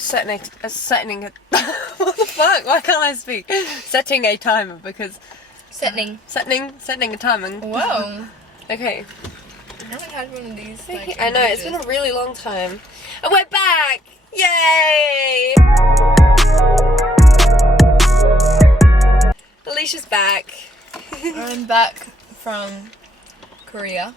setting a what the fuck? Why can't I speak? Setting a timer because setting a timer. Whoa. Okay. I haven't had one of these. Like, I know, it's been a really long time. And we're back! Yay! Alicia's back. I'm back from Korea.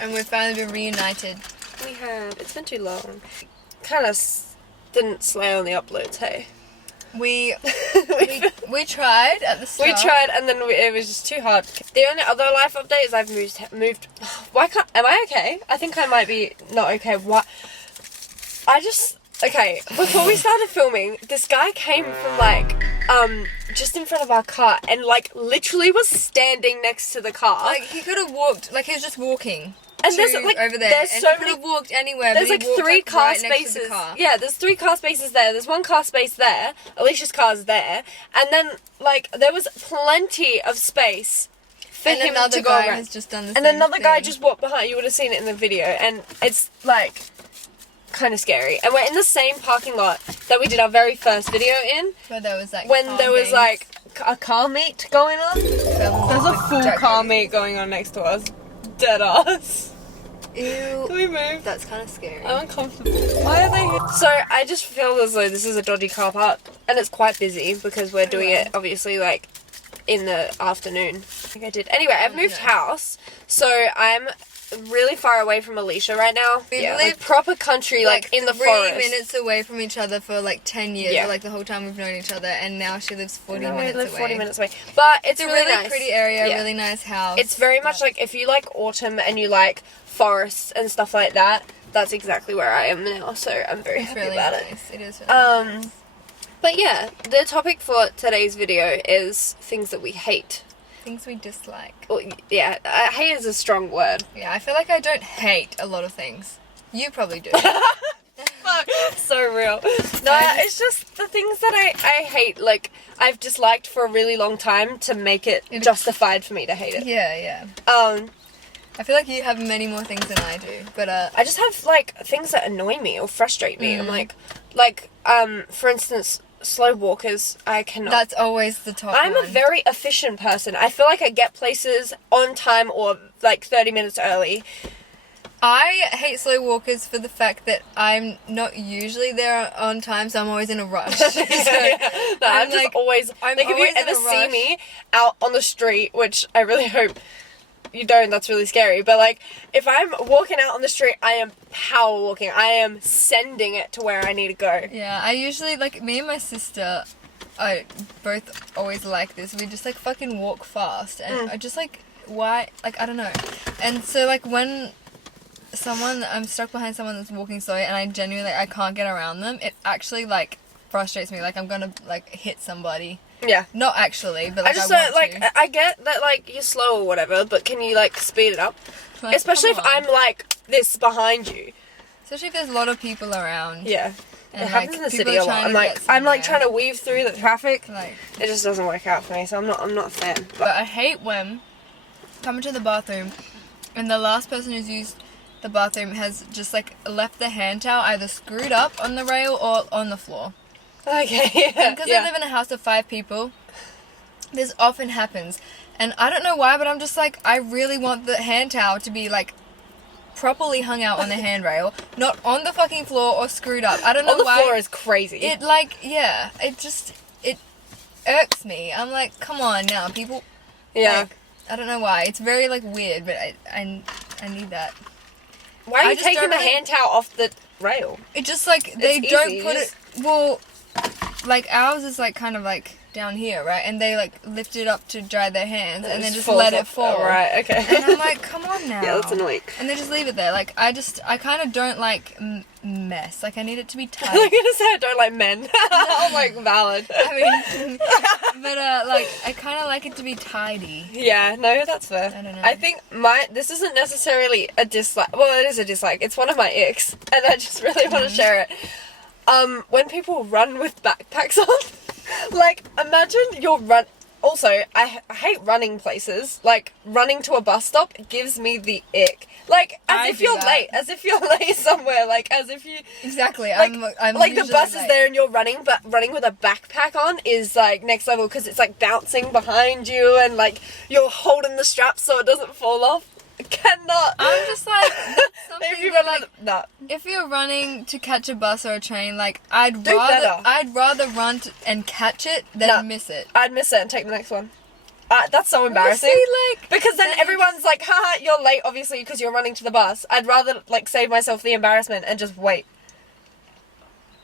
And we've finally been reunited. We have. It's been too long. Kind of didn't slay on the uploads, hey? We tried at the start. We tried, and then it was just too hard. The only other life update is I've moved. Why can't? Am I okay? I think I might be not okay. What? Okay. Before we started filming, this guy came from like just in front of our car and like literally was standing next to the car. Like he could have walked. Like he was just walking. And there's like over there. There's and so he could many. have walked anywhere. There's but like he walked, 3 car right next to spaces. the car. Yeah, there's 3 car spaces there. There's 1 car space there. Alicia's car's there, and then like there was plenty of space for And him another to go guy around. has just done the And same another guy thing. just walked behind. You would have seen it in the video, and it's like kind of scary. And we're in the same parking lot that we did our very first video in. Where there was like when car there was games. like a car meet going on. Filmed There's a with full Jack car Reed. meet going on next to us. Dead ass. Ew. Can we move? That's kind of scary. I'm uncomfortable. Why are they here? So I just feel as though this is a dodgy car park, and it's quite busy because we're doing it obviously like in the afternoon. I think I did. Anyway, I've moved house, so I'm really far away from Alicia right now. We Yeah, live like proper country, like in the 3 forest. minutes away from each other for like 10 years, Yeah. or like the whole time we've known each other, and now she lives 40 No, minutes we live away. 40 minutes away, but it's It's a really, really nice. pretty area, Yeah. really nice house. It's very much like if you like autumn and you like forests and stuff like that. That's exactly where I am now, so I'm very happy really about nice. It is. Really nice. But yeah, the topic for today's video is things that we hate. Things we dislike. Well, yeah, hate is a strong word. Yeah, I feel like I don't hate a lot of things. You probably do. Fuck, so real. No, it's just the things that I hate, like, I've disliked for a really long time to make it justified for me to hate it. Yeah. I feel like you have many more things than I do, but I just have, like, things that annoy me or frustrate me. I'm like, for instance, slow walkers, I cannot. that's always the top I'm one. a very efficient person. I feel like I get places on time or, like, 30 minutes early. I hate slow walkers for the fact that I'm not usually there on time, so I'm always in a rush. So No, I'm just like- always... I'm like, if always you in ever a see rush. me out on the street, which I really hope you don't, that's really scary, but, like, if I'm walking out on the street, I am power walking. I am sending it to where I need to go. Yeah, I usually, like, me and my sister, I both always like this. We just, like, fucking walk fast. And I just, like, why? Like, I don't know. And so, like, when I'm stuck behind someone that's walking slowly and I genuinely, I can't get around them, it actually, like, frustrates me. Like, I'm gonna, like, hit somebody. Yeah. Not actually, but, like, I just want don't, like, to. I get that, like, you're slow or whatever, but can you, like, speed it up? Like, Especially if come on. I'm, like, this behind you. Especially if there's a lot of people around. Yeah. And, It happens like, in the people city are a lot. trying I'm to like, get I'm like somewhere. trying to weave through the traffic. Like, It just doesn't work out for me, so I'm not a fan. but I hate when coming to the bathroom and the last person who's used the bathroom has just like left the hand towel either screwed up on the rail or on the floor. Okay. Yeah. Because I live in a house of 5 people, this often happens. And I don't know why, but I'm just like, I really want the hand towel to be like properly hung out on the handrail, not on the fucking floor or screwed up. I don't know on the why. floor is crazy. It like, yeah, it irks me. I'm like, come on now, people. yeah. Like, I don't know why. It's very like weird, but I need that. Why are I you just taking don't the really- hand towel off the rail? It just like they It's don't easy, put you it. Well, like ours is like kind of like down here, right? And they like lift it up to dry their hands and then just falls let it off. fall. Oh, right, okay. And I'm like, come on now. Yeah, that's annoying. And they just leave it there. Like I kind of don't like mess. Like I need it to be I'm tight. gonna say I don't like men. I'm like, valid. I mean, but like I kind of like it to be tidy. Yeah, no, that's fair. I don't know. I think this isn't necessarily a dislike. Well, it is a dislike. It's one of my icks, and I just really want to share it. When people run with backpacks on, like, imagine you're also, I hate running places. Like, running to a bus stop gives me the ick. Like, as if you're late somewhere. Like, as if you... Exactly. Like, I'm like the bus late. is there and you're running, but running with a backpack on is, like, next level because it's, like, bouncing behind you and, like, you're holding the strap so it doesn't fall off. I cannot. I'm just like, that's something If you that, run like, no. if you're running to catch a bus or a train, like, I'd Do better. rather run and catch it than miss it. I'd miss it and take the next one. That's so embarrassing. See, like, Because then everyone's like, haha, you're late, obviously, because you're running to the bus. I'd rather, like, save myself the embarrassment and just wait.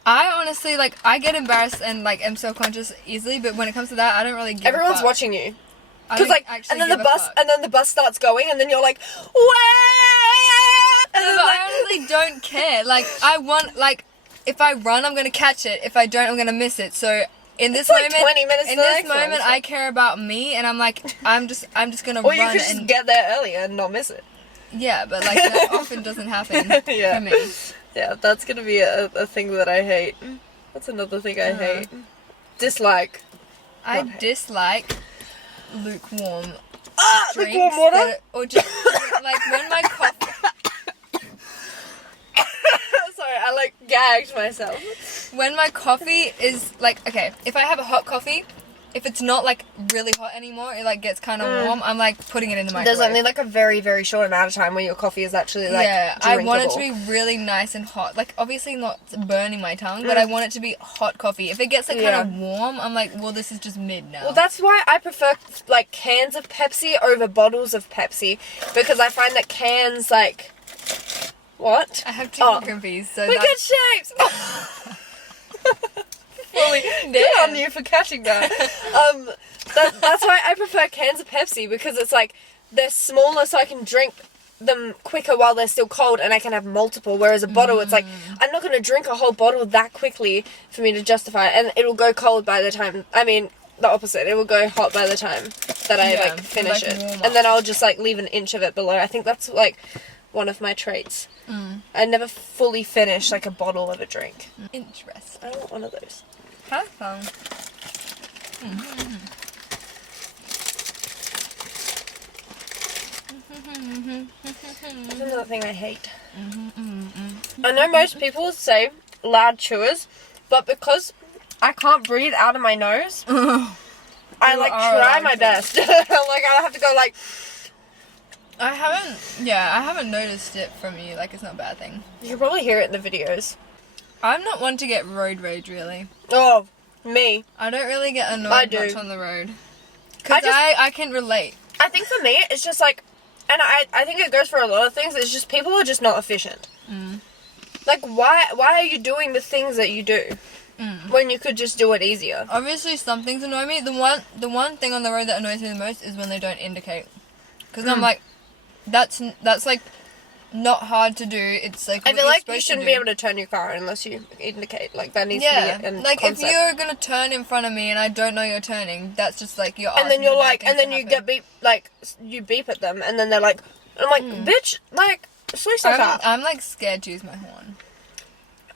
I honestly, like, I get embarrassed and, like, am self-conscious easily, but when it comes to that, I don't really give a Everyone's fuck. watching you. I Because, don't like, actually and then give the a bus, fuck. and then the bus starts going, and then you're like, wah! And No, then, but like, I honestly don't care. Like, I want, like, if I run, I'm gonna catch it. If I don't, I'm gonna miss it. So in this It's like moment, 20 minutes in to the this next one, moment, so- I care about me, and I'm like, I'm just gonna or you run could just and get there earlier and not miss it. yeah, but like that often doesn't happen Yeah. for me. Yeah, that's gonna be a thing that I hate. What's another thing I hate? Dislike. I Not hate. dislike lukewarm drinks Lukewarm water? that- or just like when my coffee. Sorry, I, like, gagged myself. When my coffee is like, okay, if I have a hot coffee, if it's not like really hot anymore, it like gets kind of warm, I'm like putting it in the microwave. There's only, like, a very, very short amount of time where your coffee is actually, like, yeah, I want it to drinkable. be really nice and hot. Like, obviously not burning my tongue, but I want it to be hot coffee. If it gets like kind of warm, I'm like, well, this is just mid now. Well, that's why I prefer, like, cans of Pepsi over bottles of Pepsi, because I find that cans, like... What? I have chicken cookies, so Look that's... at shapes! Fully. Good on you for catching that. That's why I prefer cans of Pepsi, because it's like, they're smaller so I can drink them quicker while they're still cold and I can have multiple, whereas a bottle, it's like, I'm not going to drink a whole bottle that quickly for me to justify it, and it'll go cold by the time, I mean, the opposite, it will go hot by the time that I, like, finish like, it. warm And up. then I'll just, like, leave an inch of it below. I think that's, like, one of my traits. I never fully finish, like, a bottle of a drink. Interesting. I want one of those. Have fun. That's another thing I hate. I know most people say loud chewers, but because I can't breathe out of my nose, I, like, are try allowed my to. best. Like, I have to go, like... I haven't noticed it from you. Like, it's not a bad thing. You can probably hear it in the videos. I'm not one to get road rage, really. Oh, me. I don't really get I annoyed do. much on the road. Because I I can relate. I think for me, it's just, like... And I think it goes for a lot of things. It's just people are just not efficient. Like, why are you doing the things that you do when you could just do it easier? Obviously, some things annoy me. The one thing on the road that annoys me the most is when they don't indicate. Because I'm like, that's like not hard to do. It's like I what feel you're like you supposed shouldn't to be do. able to turn your car unless you indicate. Like, that needs Yeah, to be a like concept. if you're gonna turn in front of me and I don't know you're turning, that's just like you're. And then you're like, and then you get beep, like, you beep at them, and then they're like, I'm like, bitch, like, sort yourself out. I'm like scared to use my horn.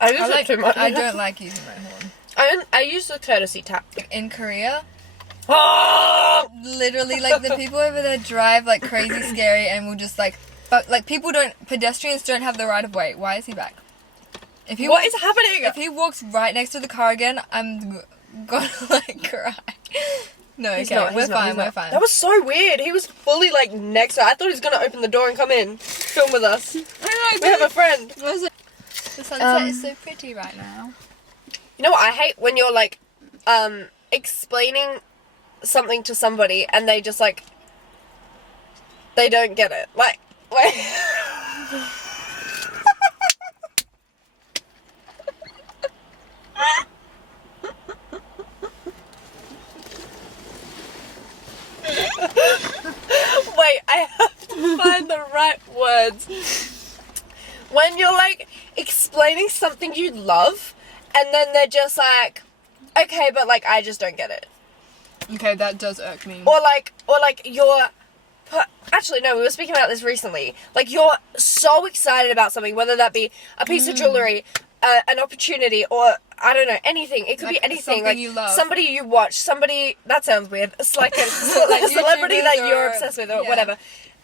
I use it too much. I don't like using my horn. I use the courtesy tap. In Korea, Oh! literally, like the people over there drive like crazy scary and will just like, but like pedestrians don't have the right of way. Why is he back? If he What walks- is happening? If he walks right next to the car again, I'm gonna like cry. No, He's okay, not, we're he's not, fine, he's we're not. fine. That was so weird. He was fully, like, next to I thought he was gonna open the door and come in, film with us. We have a friend. The sunset is so pretty right now. You know what I hate? When you're, like, explaining something to somebody and they just, like, they don't get it. Like, wait, I have to find the right words. When you're, like, explaining something you love, and then they're just like, okay, but, like, I just don't get it. Okay, that does irk me. Or like, you're... Actually, no, we were speaking about this recently. Like, you're so excited about something, whether that be a piece of jewellery, an opportunity, or I don't know, anything. It could be Like anything. something Like you love. somebody you watch, somebody that sounds weird. It's like a Like celebrity that YouTubers you're or- obsessed with, or yeah. whatever.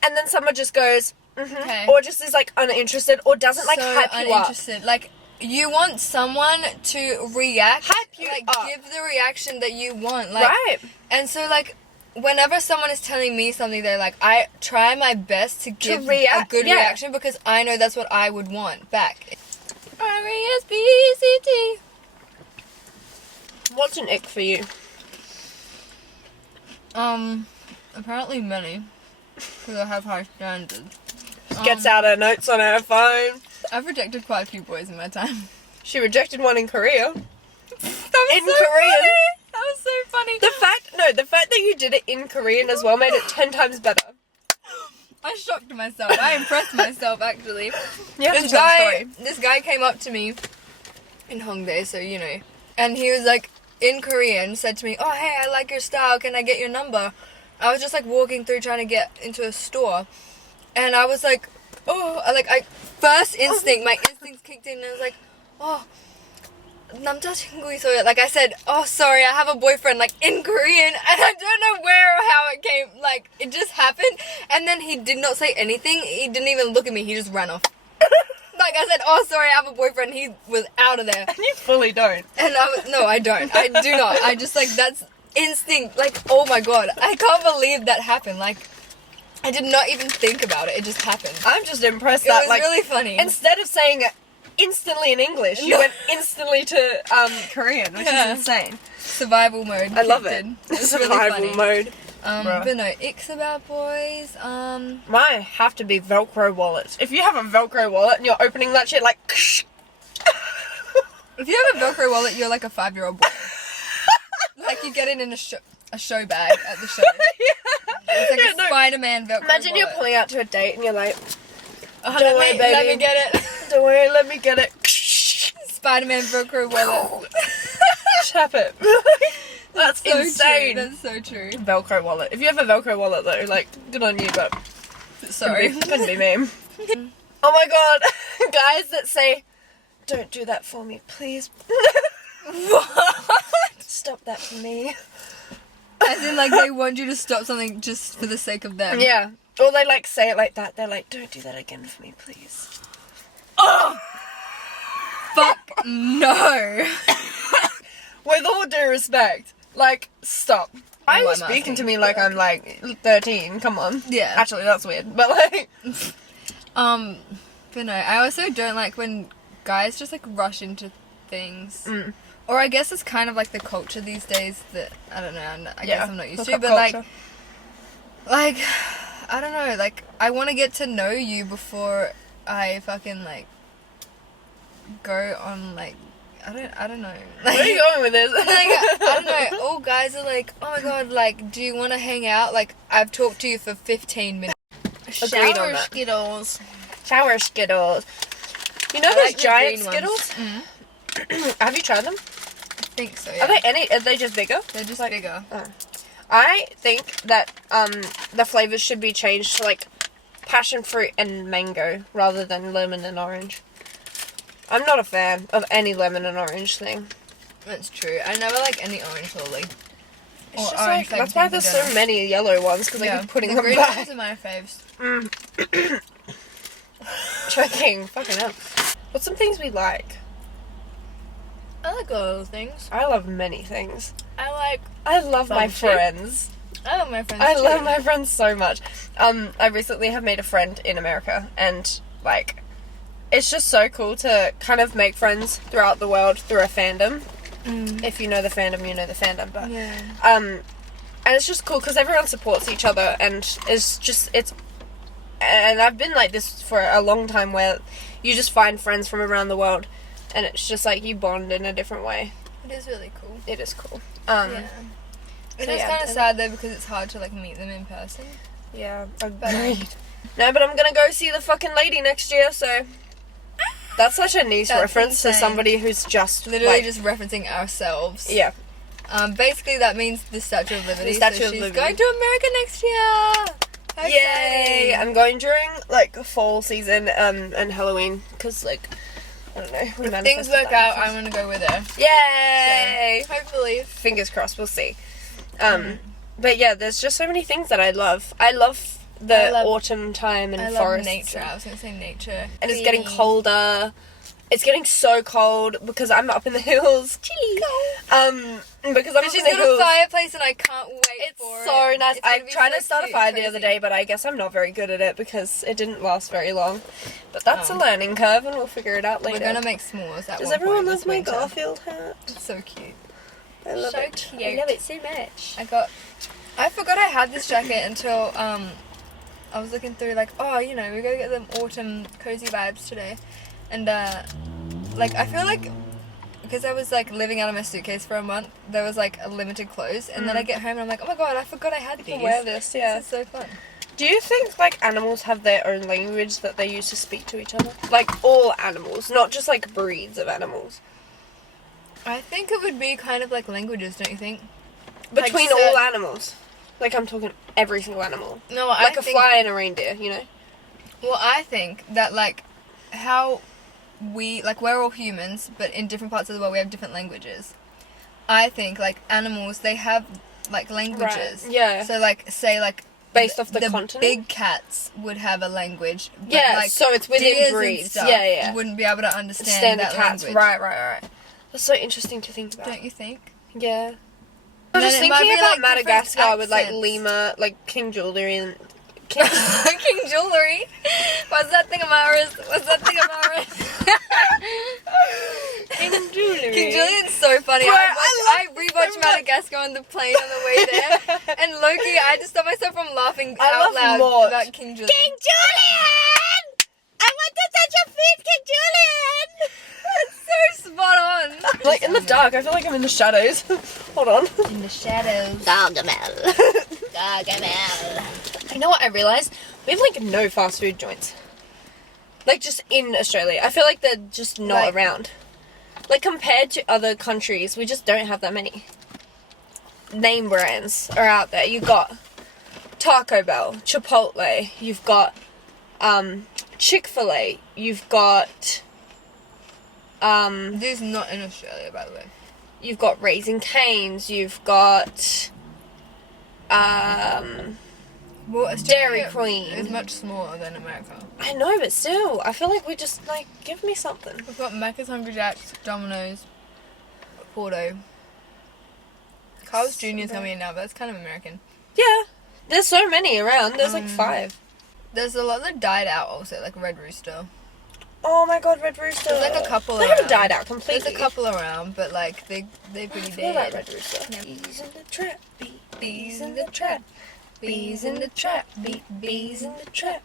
And then someone just goes, Okay. or just is like uninterested, or doesn't like So hype you up. uninterested. Like, you want someone to react, Hype you like up. give the reaction that you want, like, Right. and so like whenever someone is telling me something, they're like, I try my best to give react, a good yeah. reaction because I know that's what I would want back. R-E-S-P-E-C-T. What's an ick for you? Apparently many, because I have high standards. Gets out her notes on her phone. I've rejected quite a few boys in my time. She rejected one in Korea. That was In so Korean. funny. That was so funny. The fact that you did it in Korean as well made it 10 times better. I shocked myself. I impressed myself, actually. You have to tell the story. This guy came up to me in Hongdae, so you know, and he was like in Korean, said to me, "Oh, hey, I like your style. Can I get your number?" I was just like walking through trying to get into a store, and I was like, "Oh," first instinct, my instincts kicked in, and I was like, "Oh, 남자친구 있어요." Like I said, "Oh, sorry, I have a boyfriend," like in Korean, and I don't know where or how it came. Like it just happened, and then he did not say anything. He didn't even look at me. He just ran off. Like I said, "Oh, sorry, I have a boyfriend." He was out of there. And you fully don't. And no, I don't. I do not. I just like that's instinct. Like, oh my god, I can't believe that happened. Like, I did not even think about it. It just happened. I'm just impressed It that was like really funny. instead of saying it instantly in English, you went instantly to Korean, which Yeah. is insane. Survival mode. I love kicked it. in. It's really Survival funny. mode. Bruh. But no, icks about boys. Mine have to be Velcro wallets. If you have a Velcro wallet and you're opening that shit like If you have a Velcro wallet, you're like a 5-year-old boy. Like you get it in a show bag at the show. It's like a Spider-Man Velcro Imagine you're wallet. pulling out to a date and you're like, Oh, don't worry, baby. Let me get it. don't worry, let me get it. Spider-Man Velcro wallet. Tap it. That's So insane. true. That's so true. Velcro wallet. If you have a Velcro wallet though, like, good on you, but Sorry. couldn't be me. Oh my god, guys that say, don't do that for me, please. What? Stop that for me. As in, like, they want you to stop something just for the sake of them. Yeah. Or they like say it like that. They're like, don't do that again for me, please. Oh! Fuck no. With all due respect, like, stop. Why are you I'm speaking asking. to me like I'm like 13? Come on. Yeah. Actually, that's weird. But like, But no, I also don't like when guys just like rush into things. Or I guess it's kind of like the culture these days that, I don't know, I guess I'm not used to, hookup but culture. like, I don't know, like, I want to get to know you before I fucking, like, go on, like, I don't know. Like, Where are you going with this? like, I don't know, all guys are like, oh my god, like, do you want to hang out? Like, I've talked to you for 15 minutes. Agreed on that. Skittles. Shower Skittles. You know I those like the giant green ones. Skittles? Have you tried them? I think so, yeah. Are they just bigger? They're just like- bigger. I think that the flavors should be changed to like passion fruit and mango rather than lemon and orange. I'm not a fan of any lemon and orange thing. That's true. I never like any orange lolly. It's Or just orange like, that's flavored why things there's in so general. many yellow ones because I keep putting the them green back. ones are my faves. Choking, fucking hell. What's some things we like? I like all those things. I love many things. I love my Friendship. friends. love my friends I too. love my friends so much. I recently have made a friend in America, and like, it's just so cool to kind of make friends throughout the world through a fandom. If you know the fandom, you know the fandom. But Yeah. and it's just cool because everyone supports each other, and and I've been like this for a long time, where you just find friends from around the world, and it's just like you bond in a different way. It is really cool. It is cool. Yeah. It so is yeah, kind of and- sad though because it's hard to like meet them in person. Yeah, agreed. No, but I'm gonna go see the fucking lady next year, so that's such a niche That's reference to insane. somebody who's just Literally like, just referencing ourselves. yeah. Basically that means the Statue of Liberty. The Statue so of she's Liberty. going to America next year. How Yay! exciting. I'm going during like fall season and Halloween because like I don't know. We If things manifested work that. out, I'm gonna go with her. Yay! So, hopefully. Fingers crossed, we'll see. But yeah, there's just so many things that I love. I love the autumn time and I forests. love nature. I was gonna say nature. And it's getting colder. It's getting so cold because I'm up in the hills. Chilly. Because I'm up She's in the got hills. a fireplace and I can't wait It's for it. so nice. It's I gonna be tried so to start a cute fire and the other cozy. day, but I guess I'm not very good at it because it didn't last very long. But that's a learning curve, and we'll figure it out later. We're gonna make s'mores at Does one everyone point love this my winter. Garfield hat? It's so cute. I love So it. cute. I love it so much. I forgot I had this jacket until I was looking through like, oh, you know, we're gonna get them autumn cozy vibes today. And like I feel like because I was like living out of my suitcase for a month, there was like a limited clothes, and then I get home and I'm like, oh my god, I forgot I had these. Wear this, yeah. This is so fun. Do you think like animals have their own language that they use to speak to each other? Like all animals, not just like breeds of animals. I think it would be kind of like languages, don't you think? Between Like, all animals. Like I'm talking every single animal. No, Like I a think, fly and a reindeer, you know? Well, I think that like how we're all humans, but in different parts of the world we have different languages. I think like animals, they have like languages. Right, yeah. So like say like Based off the continent? big cats would have a language. But, Yeah, like, so it's within deers and breeds. stuff Yeah. wouldn't be able to understand Stand the that cats. language. Right. That's so interesting to think about. Don't you think? Yeah. I was And just then it might thinking be, about like, different Madagascar with like accents. lemur, like King Julian. King Jewelry. What's that thing of ours? King Julian. King Julian's so funny. Bro, I I rewatched Madagascar on the plane on the way there, and Loki, I just stopped myself from laughing I out love loud Mort. about King Julian. King Julian! I want to touch your feet, King Julian! It's so spot on. Like in the dark, I feel like I'm in the shadows. Hold on. In the shadows. Gargamel. You know what I realised? We have like no fast food joints. Like just in Australia. I feel like they're just not Like- around. Like compared to other countries, we just don't have that many. Name brands are out there. You've got Taco Bell, Chipotle, you've got Chick-fil-A, you've got This is not in Australia, by the way. you've got Raising Cane's, you've got Well, Dairy Australia Queen. is much smaller than America. I know, but still, I feel like we just like give me something. We've got Macca's, Hungry Jack's, Domino's, Porto. Carl's Jr.'s coming in now, but that's kind of American. Yeah, there's so many around. There's like 5. There's a lot that died out also, like Red Rooster. Oh my god, Red Rooster. There's like a couple They haven't around. died out completely. There's a couple around, but like they're pretty What about dead. Red Rooster? Yeah. Bees in the trap, bees in the trap, bees in the trap, bees in the trap.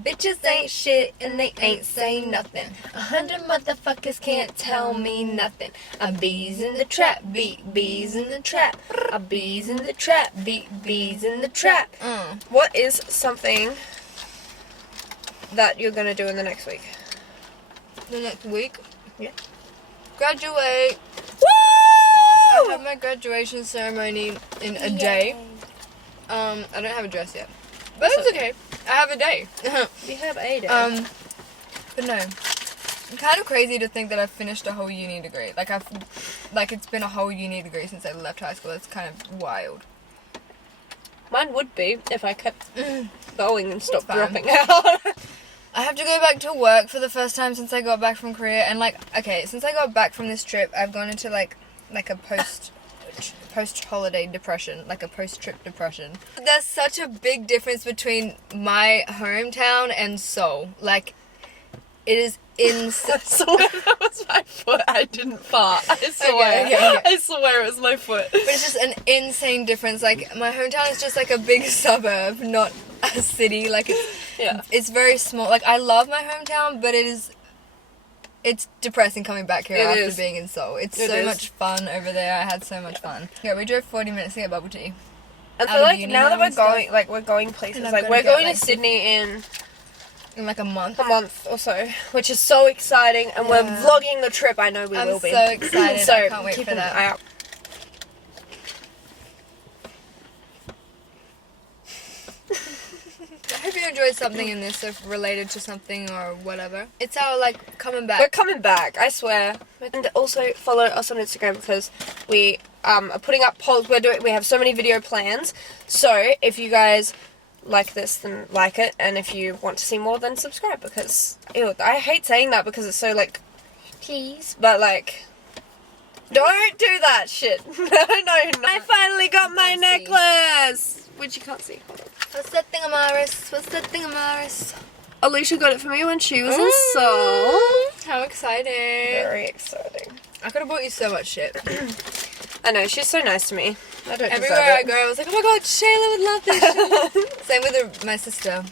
Bitches ain't shit and they ain't say nothing. 100 motherfuckers can't tell me nothing. A bees in the trap, bees in the trap. A bees in the trap, bees in the trap. What is something that you're gonna do in the next week? The next week, Yeah. graduate. I Woo! have my graduation ceremony in a day. I don't have a dress yet, but it's okay. I have a day. You have a day. But no, kind of crazy to think that I've finished a whole uni degree. Like it's been a whole uni degree since I left high school. It's kind of wild. Mine would be if I kept going and stopped fine. dropping out. I have to go back to work for the first time since I got back from Korea, and like, okay, since I got back from this trip, I've gone into like a post-holiday depression, like a post-trip depression. There's such a big difference between my hometown and Seoul. Like, it is insane. So that was my foot. I didn't fart. I swear. okay. I swear it was my foot. But it's just an insane difference. Like, my hometown is just like a big suburb, not a city. Like, it's very small. Like, I love my hometown, but it's depressing coming back here after being in Seoul. It's so much fun over there. I had so much fun. Yeah, we drove 40 minutes to get bubble tea. And out so of like uni now that now we're and stuff. going, like we're going places, And I've like gotta we're get, going like, to Sydney in In like a month. a month or so, which is so exciting, and we're Yeah. vlogging the trip. I know we I'm will be. so excited. So I can't wait keep for an that. eye out. hope you enjoyed something in this, if related to something or whatever. It's our, like, coming back. We're coming back, I swear. And also follow us on Instagram because we are putting up polls. We have so many video plans. So if you guys like this, then like it. And if you want to see more, then subscribe because, ew, I hate saying that because it's so, like, please. But, like, don't do that shit. No. I finally got my necklace. Which you can't see. Hold on. What's that thing, Amaris? What's that thing, Amaris? Alicia got it for me when she was in Seoul. How exciting. Very exciting. I could have bought you so much shit. I know, she's so nice to me. I don't Everywhere I go, I was like, oh my god, Shayla would love this shit. Same with my sister.